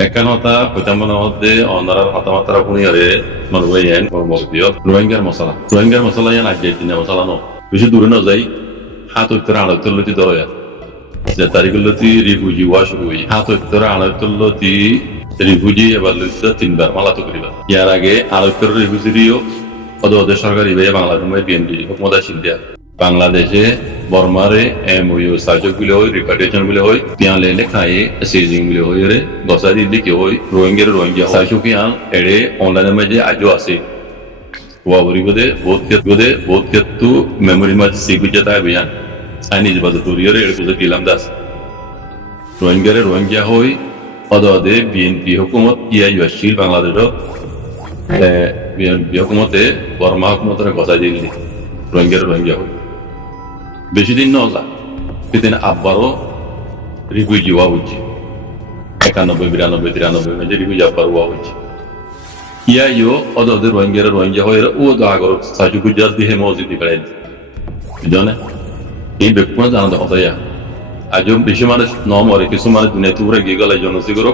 Ekkanota kutamanote onara hatamatra puniyare manwayen kormokdiyo Rohingya masala. Rohingya masala yan ajjetina masala no. Bishi duruna zai hatu tirana tulluti doroya. যে তারিখগুলোতে refugee হওয়া শুরু হয় হাত উত্তর আলোচনাটি refugee এবার তিনবার মালাতো করিবা ইয়ার আগে আলোচনার রিফিউজিও ওদের সরকারি ভাই বাংলাদেশে বিএনপি ক্ষমতাসীন দিয়া বাংলাদেশে বর্মারে এমওইউ সার্জক গুলো হয় রিপার্টেশন গুলো হয় পিয়ান লেলে খায়ে সিজিং গুলো হয় রে গসা দিল্লি কি হয় রোহিঙ্গা সার্জক পিয়ান এড়ে অনলাইনে মধ্যে আজও আছে ওয়াবরি বহুত ক্ষেত্রে মেমোরি মাঝ সিকুজতা বিয়ান আইনি বাজে তুরিয়রে এর কুজে কিলাম দাস রোহিঙ্গা হই অদদে বিএনপি হুকুমত ইয়াইবাসিল বাংলাদেশত বিএনপি হুকুমতে বর্মা হুকুমতের গজাই দিলি রোহিঙ্গা হই বেশি দিন নজা সেদিন আব্বারও রিফিউজি হওয়া হচ্ছে 91 92 93 মধ্যে রিফিউজি আব্বার হওয়া হচ্ছে ইয়াইও অদদে রোহিঙ্গা হই ও দাগর সাজু গুজার দিয়ে মসজিদ দিবাই জানে এই ব্যক্তিগত জানাতে কথা আজও বেশি মানুষ নমরে কিছু মানুষ দুনিয়াতে উপরে গিয়ে গেলে জনসিগর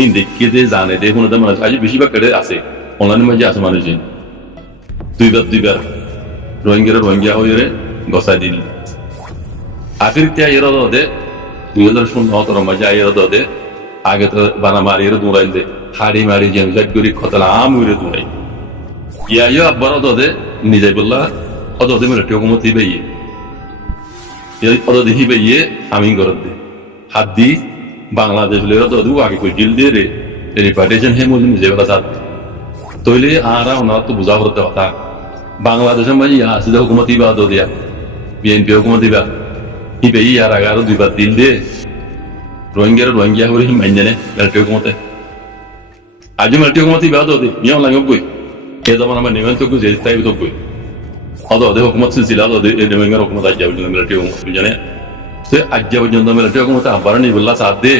এই দেখে যে জানে দেখুন মানুষ আজ বেশিরভাগ কেটে আছে অনলাইনের মধ্যে আছে মানুষ দুইবার রোহিঙ্গা হয়ে গসাই দিল আখির এর দে 2017 মধ্যে এর দে আগে তো বানা মারি এর দৌড়াইল দে হাড়ি মারি জেনজাক করি খতলা আম উড়ে দৌড়াই ইয়াইও আব্বার দে নিজে বললা অদে মিলিটারি হুকুমত ইবেই অদে হিবে ইয়ে হামিং করত দে হাত দি বাংলাদেশ লেরা তো দু আগে কই জিল দে রে রিপার্টেশন হে মুজি নিজে বলা সাথ তইলে আরা ওনারা তো বুঝা করতে কথা বাংলাদেশের মাঝে আসিদা হুকুমত ইবা দো দিয়া বিএনপি হুকুমত ইবা হিবে ই আর আগারো দুইবার দিল দে রোহিঙ্গা হরে মাইনে মিলিটারি হুকুমতে আজ মিলিটারি হুকুমত ইবা দো দে মিয়া লাগে কই এ zaman আমার নিয়ম তো যে তাই তো কই অদে হুকুমত সিলসিলা অদে রোহিঙ্গা হুকুমত আজ যাবে মিলিটারি হুকুমত জানে সে আজ যাবে জন্য মিলিটারি হুকুমত আবার নি বললা সাথ দে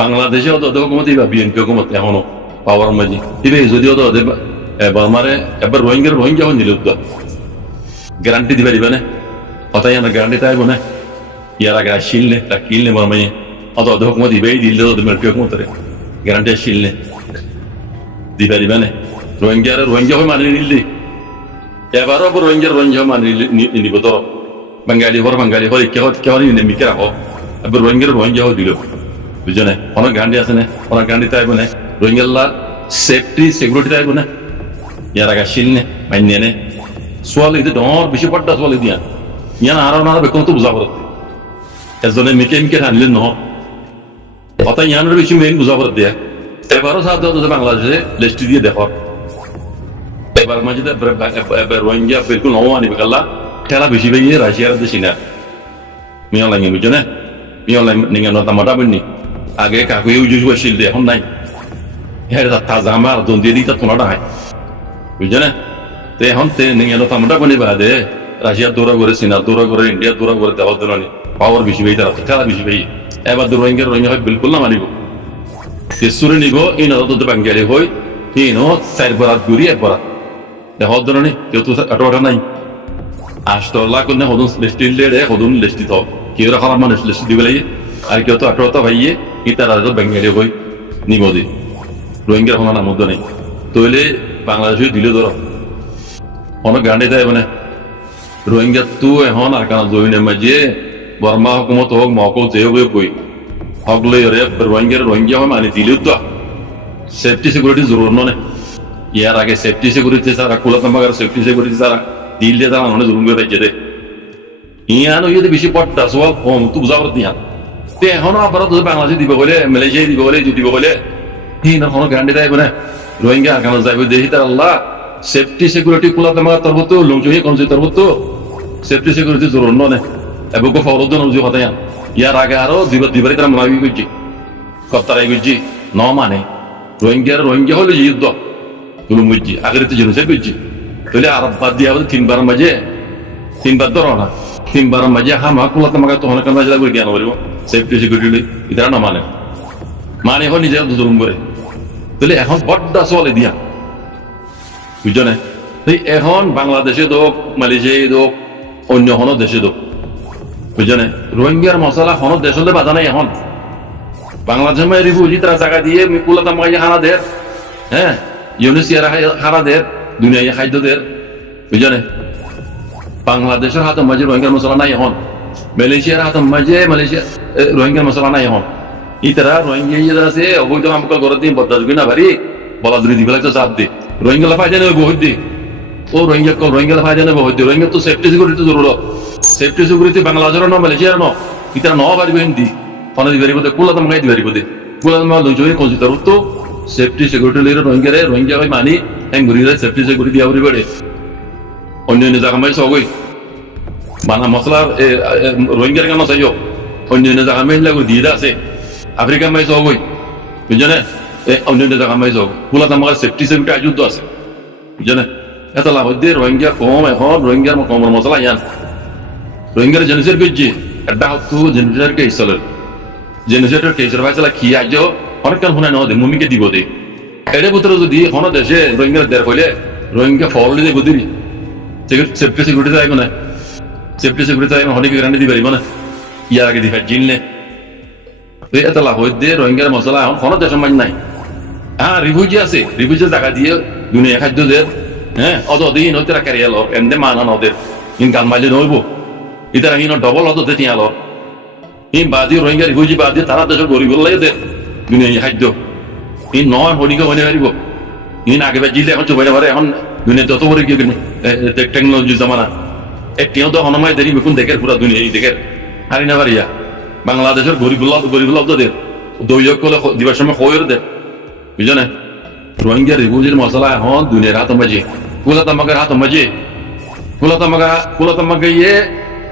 বাংলাদেশে অদে হুকুমত ইবা বিএনপি হুকুমত এখনো পাওয়ার মাঝে ইবে যদি অদে বর্মারে এবার রোহিঙ্গা হন নিল তো গ্যারান্টি দিবে দিবে না কথাই আমরা গ্যারান্টি তাইব না ইয়ার আগে শিলনে তা কিলনে বর্মাই অদে হুকুমত ইবেই দিল অদে মিলিটারি হুকুমত রে গ্যারান্টি শিলনে দিবে না রোহিঙ্গা হয়ে মানে নিল এবারও রোহিঙ্গা মানে নিব তো বাঙালি হর কেউ মিকে রাখো এবার রোহিঙ্গা দিল বুঝছো না অনেক গ্যারান্টি আছে না অনেক গ্যারান্টি তাইব না রোহিঙ্গা সেফটি সিকিউরিটি তাইব না ইয়ার আগে শিলনে মাইনে নে সোয়াল ఇది ডর বেশি পড়তা সোয়াল দিয়া ইয়ান আর বেকন তো বুঝা করতে এজনে মিকে আনলে ন কথা ইয়ানের বেশি মেইন বুঝা করতে দিয়া এবারও সাথে বাংলাদেশে লিস্ট দিয়ে দেখো এবার মাঝে রোহিঙ্গা বিলকুল নও আনিবে কাল্লা ঠেলা বেশি বেরিয়ে রাশিয়ার দেশি না মিয়া লাগে বুঝছো না মিয়া লাগে নতা মাটা বন্নি আগে কাকু ইউজ হয়েছিল এখন নাই হ্যাঁ তাজা আমার জন দিয়ে দিতে তোলাটা হয় বুঝছো না তো এখন নিয়ে নতা মাটা বনি বাদে রাশিয়ার দৌড়া করে চীনার দৌড়া করে ইন্ডিয়ার দৌড়া করে দেওয়ার দৌড়ানি পাওয়ার বেশি বেরিয়ে তারা ঠেলা বেশি বেরিয়ে এবার রোহিঙ্গা হয় বিলকুল না মানিব তেসুরে নিব এই নদী বাঙ্গালি হই হিনো 4 বরাত ঘুরি 1 বরাত দেখো ধরনি কেউ তো আটোটা নাই আষ্টলা কোনে হদুন লিস্টিল দে হদুন লিস্টি তো কেউ খারাপ মানুষ লিস্টি দিবে লাগে আর কেউ তো আটোটা ভাইয়ে ইতারা তো বাঙ্গালি হই নিব দি রোহিঙ্গা হনা নাম মধ্যে নেই তইলে বাংলাদেশে দিলে ধরো অনেক গ্যারান্টি দেয় মানে রোহিঙ্গা তো এখন আর কারণ জমিনে মাঝে বর্মা হুকুমত হোক মকল যে হবে কই হকলে রোহিঙ্গা হয় মানে দিলেও তো সেফটি সিকিউরিটি জরুর নয় ইয়ার আগে সেফটি সিকিউরিটি সারা কুলাতামাগার সেফটি সিকিউরিটি সারা দিল দিয়ে তারা অনেক জরুরি হয়ে যেতে ইয়ানো যদি বেশি পড়তা সোয়াল কম তো বুঝা করতে ইয়ান তে এখন আবার তো বাংলাদেশে দিব বলে মালয়েশিয়া দিব বলে যদি বলে হিনা কোনো গ্যারান্টি দেয় না রোহিঙ্গা আর কারণ যাইবে দেখি তার আল্লাহ সেফটি সিকিউরিটি কুলাতামাগার তরফ তো লুমজহি কমজি তরফ তো সেফটি সিকিউরিটি জরুর নয় এবং ফরজ জন বুঝি কথা ইয়ার আগে আরো দিবারি তারা মনাবি করছি কপ্তারাই করছি ন মানে রোহিঙ্গা হলে যুদ্ধ তুলুম বুঝছি আগের তো জেনোসাইড বুঝছি তাহলে আরব বাদ দিয়ে তিনবার মাঝে তিনবার ধরো না তিনবার মাঝে হামা কুলাতে মাকে তখন কেন মাঝে লাগবে জ্ঞান করব সেফটি সিকিউরিটি এটা না মানে এখন নিজে জুলুম করে তাহলে এখন বড্ডা চলে দিয়া বুঝছো না এখন বাংলাদেশে দোক মালয়েশিয়ায় দোক অন্য কোনো দেশে দোক বুঝছো না রোহিঙ্গার মশলা কোনো দেশে বাধা নাই এখন বাংলাদেশ মে রিফিউজি তারা জায়গা দিয়ে কুলা তামাই হানা দের হ্যাঁ ইউনিসিয়ার হানা দের দুনিয়া খাদ্য দের বুঝনে বাংলাদেশের হাতে মাঝে রোহিঙ্গার মশলা নাই এখন মালয়েশিয়ার হাতে মাঝে মালয়েশিয়া রোহিঙ্গার মশলা নাই এখন ইতারা রোহিঙ্গা ইয়ে আছে অবৈধ আমকল করে দিন বদাস গুনা ভারি বলা দূরে দিবে লাগতো চাপ দি রোহিঙ্গা লাফাই জানে বহুত দি ও রোহিঙ্গা লাফাই জানে বহুত দি রোহিঙ্গা তো সেফটি সিকিউরিটি জরুরত সেফটি সিকিউরিটি বাংলাদেশের ন মালয়েশিয়ার ন ইতারা ন পারিব হিন্দি অনেক দিবারি বলতে কুলা তামাই দিবারি বলতে কুলা তামা লইজই কনসিডার তো সেফটি সিকিউরিটি লইরে রোহিঙ্গা ভাই মানি এঙ্গুরিরে সেফটি সিকিউরিটি দিয়া বড়ে অন্য জায়গা মাই সগই বানা মশলা রোহিঙ্গার কেন চাইও অন্য জায়গা মাই লাগু দিয়ে আছে আফ্রিকা মাই সগই বুঝনে অন্য জায়গা মাই সগ কুলা তামার সেফটি সিকিউরিটি আজুত আছে বুঝনে এত লাভ দিয়ে রোহিঙ্গা কম এখন রোহিঙ্গার কমর মশলা ইয়ান রোহিঙ্গার জেনেসের গজ্জি একটা হতো জেনেসের কে ইসলের জেনেসের কে ইসলের ভাইসলা কি আজ অনেক কান শুনাই নদে মুমিকে দিব দে এর ভিতরে যদি হন দেশে রোহিঙ্গার দের কইলে রোহিঙ্গা ফল দিয়ে বুদিনি সেফটি সিকিউরিটি যাইব না সেফটি সিকিউরিটি যাইব হনিকে গ্যারান্টি দিবে না ইয়ার আগে দিবে জিনলে তো এত লাভ হই দিয়ে রোহিঙ্গার মশলা এখন কোনো দেশের মাঝে নাই হ্যাঁ রিফিউজি আছে রিফিউজি জায়গা দিয়ে দুনিয়া খাদ্য দের হ্যাঁ অদিন হইতে রাখার এলো এমনি মানান ওদের ইন গান মাইলে নইব ইতারা ইন ডবল অত দিয়ে আলো ইন বাদি রোহিঙ্গা রিফিউজি বাদ দিয়ে তারা দেশের গরিব লাগে দে দুনিয়া খাদ্য ইন নয় হনিকে হনে পারিব ইন আগে বা জিলে এখন চুবাই পারে এখন দুনিয়া যত বড় কি টেকনোলজি জমানা একটিও তো হনমায় দেরি বেকুন দেখের পুরা দুনিয়া এই দেখের হারি না পারিয়া বাংলাদেশের গরিব তো দের দৈয়ক কলে দিবার সময় হয়ের দের বুঝো না রোহিঙ্গা রিফিউজির মশলা এখন দুনিয়ার হাত মাঝে কুলা তামাকের হাত মাঝে কুলা তামাকে ইয়ে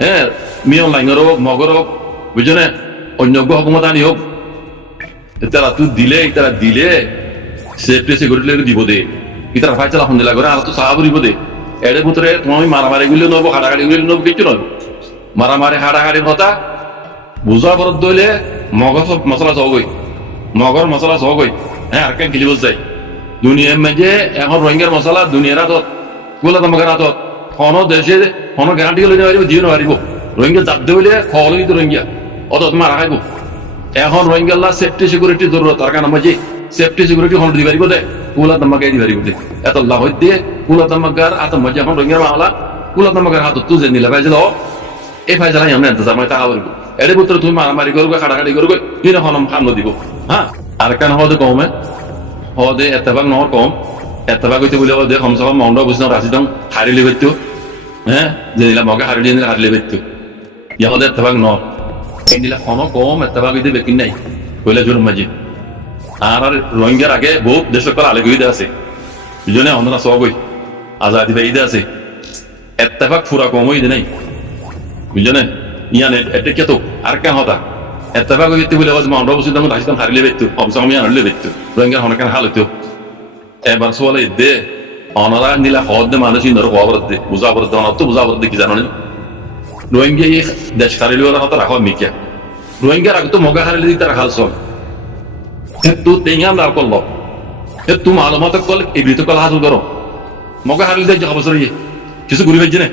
হ্যাঁ মিয়ন লাইনের হোক মগর হোক বুঝো না অন্য হকুমত আনি হোক তারা তুই দিলে সেফটি সিকিউরিটি দিব দে ইতারা ফাইচাল আলহামদুলিল্লাহ করে আর তো সাহাব দিব দে এর ভিতরে তুমি মারামারি গুলি নব হাড়াহাড়ি গুলি নব কিছু নব মারামারি হাড়াহাড়ির কথা বুঝা বরদ দইলে মগর মশলা সহগই হ্যাঁ আর কেন কিলি বলছাই দুনিয়ার মাঝে এখন রোহিঙ্গার মশলা দুনিয়ার হাতত কুলা তামাকের হাতত কোনো দেশে কোনো গ্যারান্টি লই পারিব দিয়ে পারিব রোহিঙ্গা জাত হইলে খবর কিন্তু রোহিঙ্গা অত মারা খাইব এখন রোহিঙ্গা সেফটি সিকিউরিটি জরুরত তার কারণ মাঝে সেফটি সিকিউরিটি হন দিবারিব দে কুলা তামাকে দিবারিব দে এত লাভ হই দিয়ে কুলা তামাকার হাত মাঝে এখন রোহিঙ্গার মামলা কুলা তামাকার হাত তুই যে নিলে ফাইজল এই ফাইজলা আমি ইন্তজার মানে টাকা বলবো এর ভিতরে তুমি মারামারি করবে খাটাখাটি করবে নিরে হনম খাম দিব হ্যাঁ আর কেন হদে কমে হদে এতভাগ নহর কম এতভাগ হইতে বলে হদে কমসে কম মন্ড বুঝলাম রাশিদং হারিলে বেতু হ্যাঁ যে নিলাম মগে হারিলে বেতু ইয়া হদে এতভাগ নহ এই নিলা হন কম এতভাগ হইতে বেকিন নাই কইলে জোর মাঝে আর রোহিঙ্গার আগে বহুত দেশকল আলে গইতে আছে বুঝনে অন্যরা সবই আজাদি বাইদে আছে এতভাগ ফুরা কম হইতে নাই বুঝনে ইয়ানে এটা কে তো আর কেন হতা এতভাগ হইতে বলে মন্ড বুঝলাম রাশিদং হারিলে বেতু কমসে কম হারিলে বেতু রোহিঙ্গার হনকেন হাল হইতো এবার সোয়ালে দে অনারা নিলা হদ দে মানুষ ইন্দর খবর দে বুঝাবর দে অনত বুঝাবর দে কি জানো না রোহিঙ্গা এই দেশ হারিলে ওরা হতা রাখো মিকিয়া রোহিঙ্গার আগে তো মগা হারিলে দিতে রাখাল সব তু তেঙ্গাম লাল করলো তু মালুমাত কল এবিত কল হাসিল করো মগা হারিলে দেখ অবসর ইয়ে কিছু ঘুরি ফেলছে না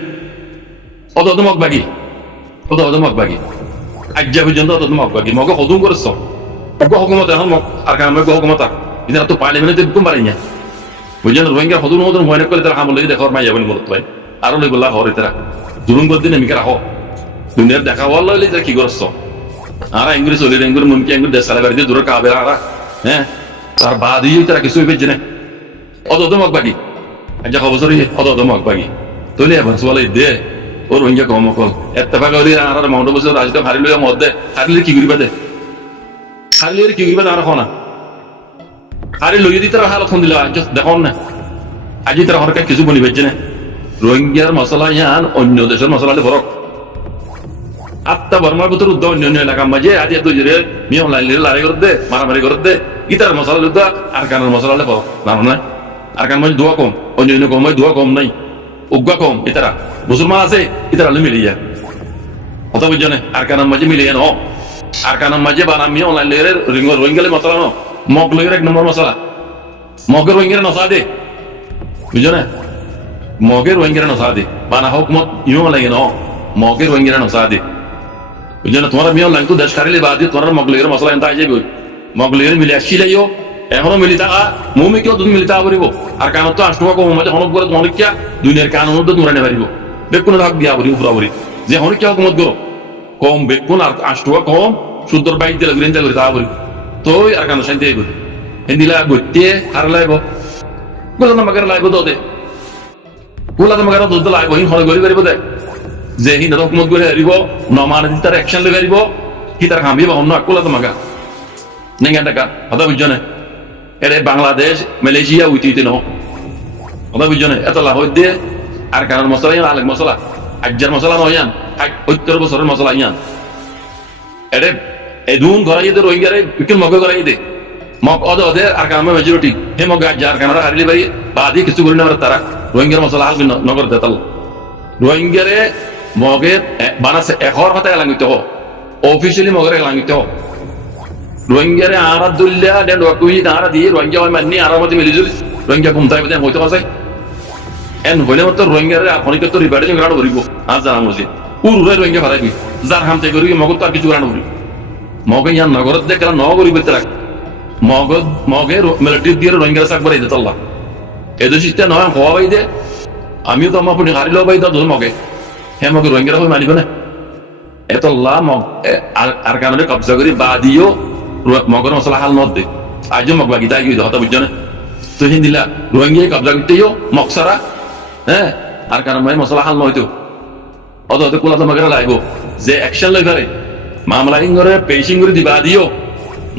অত মগ বাগি আজ্ঞা পর্যন্ত অত মগ বাগি মগ হদুম করেছ হকুমত এখন মগ আর কারণ হকুমত ইনারা তো পার্লামেন্টে বুকুম পারি না বুঝলেন রোহিঙ্গা হদুম মতন ভয় করে তারা হামলে দেখার মাই যাবেন মূলত ভাই আরো লই বললা হরে তারা জুলুম করতে নেমিকে রাখো দুনিয়ার দেখা হওয়ার লইলে তারা কি করছ আর ইংরেজ হলে ইংরেজ মুমকি ইংরেজ দেশ সালে বাড়িতে দূরে কাবে আর হ্যাঁ তার বাদ দিয়ে তারা কিছু পেয়েছে না অত মগ বাকি আজ্ঞা খবর অত মগ বাকি তৈলে এবার সোয়ালে দে ও রোহিঙ্গা কম কল এতভাগ হলে আর মাউন্ট বছর রাজটা হারিলে মধ্যে হারিলে কি করিবা দে হারিলে কি করিবা আর খনা আরে লই দি তারা হালত দিলা দেখুন না আজি তারা হরকা কিছু বলি বেজে না রোহিঙ্গার মশলা ইয়ান অন্য দেশের মশলাতে ফরক আত্মা বর্মার ভিতর উদ্যোগ অন্য এলাকার মাঝে আজি এত জোরে মিয়ম লাইলে লড়াই করে দে মারামারি করে দে ইতার মশলা লুদা আর কানের মশলাতে ফরক জানো না আর কান মাঝে দোয়া কম অন্য কম দোয়া কম নাই উগ্গা কম ইতারা মুসলমান আছে ইতারা মিলিয়া কথা বুঝছো না আর কানের মাঝে মিলিয়া ন আর কানের মাঝে বানা মিয়ম লাইলে রোহিঙ্গালে মশলা ন মগ লইয়ের এক নম্বর মশলা মগের রোহিঙ্গার নসা দে বুঝছো না মগের রোহিঙ্গার নসা দে বানা হোক মত ইও লাগে ন মগের রোহিঙ্গার নসা দে বুঝছো না তোমার মিয়ম লাইন তো দেশ খারিলে বাদ দিয়ে তোমার মগ লইয়ের মশলা এনতা আই যাবে মগলের মিলে আসছিলাইও এখনো মিলি থাকা মৌমিকেও তুমি মিলি থাকা পারিব আর কানত তো আষ্টমা কম মাঝে হনক করে অনেকটা দুনিয়ার কানুন তো তোমরা নেই পারিব বেকুন ভাগ দিয়া পারিব পুরাপুরি যে হনকে হকমত করো কম বেকুন আর আষ্টমা কম শুদ্ধর বাইক দিলে গ্রেন করে থাকা পারিব তো আর কানো শান্তি আইব হিন্দিলা গত্যে হার লাইব গোলা নামাকার লাইব দে গোলা নামাকার দুধ লাইব হিন হলে গড়ি পারিব দে যে হিন হকমত করে হারিব নমান তার অ্যাকশন লই পারিব কি তার খামিব অন্য কোলা নামাকা নেই টাকা কথা বুঝছো না এটা বাংলাদেশ মালয়েশিয়া উইতে ন কথা বুঝছো না এত লাভ দিয়ে আর কারণ মশলা ইয়ান আলেক মশলা আজ্জার মশলা নয় ইয়ান 70 বছরের মশলা ইয়ান এটা এদুন ঘরাই দে রোহিঙ্গারে বিকেল মগে ঘরাই দে মগ অদে আর কারণ মেজরিটি হে মগ আজ্জার কারণ হারিলে বাড়ি বাদি কিছু করে না তারা রোহিঙ্গার মশলা হাল নগর দে তাল রোহিঙ্গারে মগে বানাসে এখর কথা এলাঙ্গিত হ অফিসিয়ালি মগরে এলাঙ্গিত হ রোহিঙ্গারে আরাদুল্লাহ দেন ওয়াকুই দাঁড়া দিয়ে রোহিঙ্গা হয় মাননি আরামতি মিলিজুল রোহিঙ্গা ঘুমতাই বলে হইতে পারছে এন হইলে মত রোহিঙ্গারে আপনিকে তো রিপার্টিং গ্রাউন্ড করিব আজ জানা মজি উরুরে রোহিঙ্গা ভাড়াইবি যার হামতে করি মগত আর কিছু গ্রাউন্ড করি মগে ইয়ান নগরত দেখলা ন করিব তারা মগে মিলিটারি দিয়ে রোহিঙ্গা সাক বাড়াই দিত আল্লাহ এদো সিস্টেম নয় হওয়া বাই দে আমিও তো আমার আপনি হারিলেও বাই দাও মগে হ্যাঁ মগে রোহিঙ্গারা হয়ে মানিব না এত আল্লাহ আর কারণে কবজা করি বা দিও মগর মশলা হাল নদ দে আজ মগ বাকি তাই হতা বুঝছো না তো হিন্দিলা রোহিঙ্গা কবজা করতেও মকসারা হ্যাঁ আর কারণ মশলা হাল নয়তো অত কোলা তোমাকে লাগবো যে অ্যাকশন লই পারে মামলা করে পেশিং করে দিবা দিও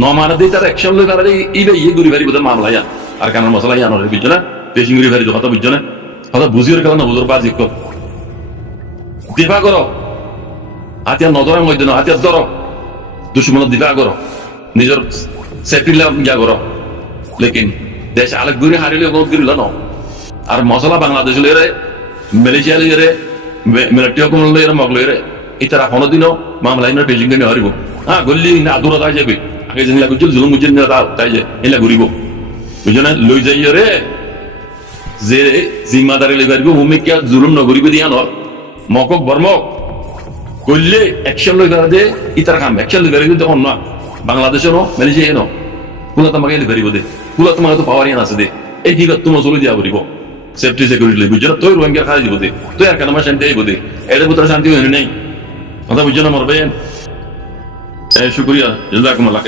নমানা দিয়ে তার অ্যাকশন লই পারে ইবে ইয়ে ঘুরি পারি বোধহয় মামলা ইয়ান আর কারণ মশলা ইয়ান বুঝছো না পেশিং করে পারি হতা বুঝছো না হতা বুঝিওর কারণ না বুঝোর বাজি দিবা করো হাতিয়ার নজরের মধ্যে না হাতিয়ার ধরো দুশ্মন দিবা করো নিজের সেফটি ইয়া করো লেকিন দেশ আলেক ঘুরে হারিলে বহুত ঘুরিল ন আর মশলা বাংলাদেশ লইরে মালয়েশিয়া লইরে মিলিটারি হকুম লইরে মগ লইরে ইতারা কোনোদিনও মামলা ইনার পেজিং করে হারিব হ্যাঁ গল্লি না আদুরা তাই যাবে আগে যেন গুজল জুলুম মুজিল না তাই যে এলা ঘুরিব বুঝছো না লই যাই রে যে জিম্মাদারি লই পারিব ভূমিকা জুলুম নগরিব দিয়া ন মকক বর্মক করলে অ্যাকশন লই করে দে ইতার কাম অ্যাকশন লই করে তখন না বাংলাদেশে নো মালয়েশিয়া নো কুলা তোমাকে এনে পারিব দে কুলা তোমাকে তো পাওয়ার ইয়ান আছে দে এই দিকে তোমার চলে দিয়া পারিব সেফটি সিকিউরিটি লই বুঝছো তুই রোহিঙ্গা খাই দিব দে তুই আর কেন আমার শান্তি আইব দে এর ভিতরে শান্তি হইনি নাই কথা বুঝছো না মরবে শুক্রিয়া জাযাকুমুল্লাহ।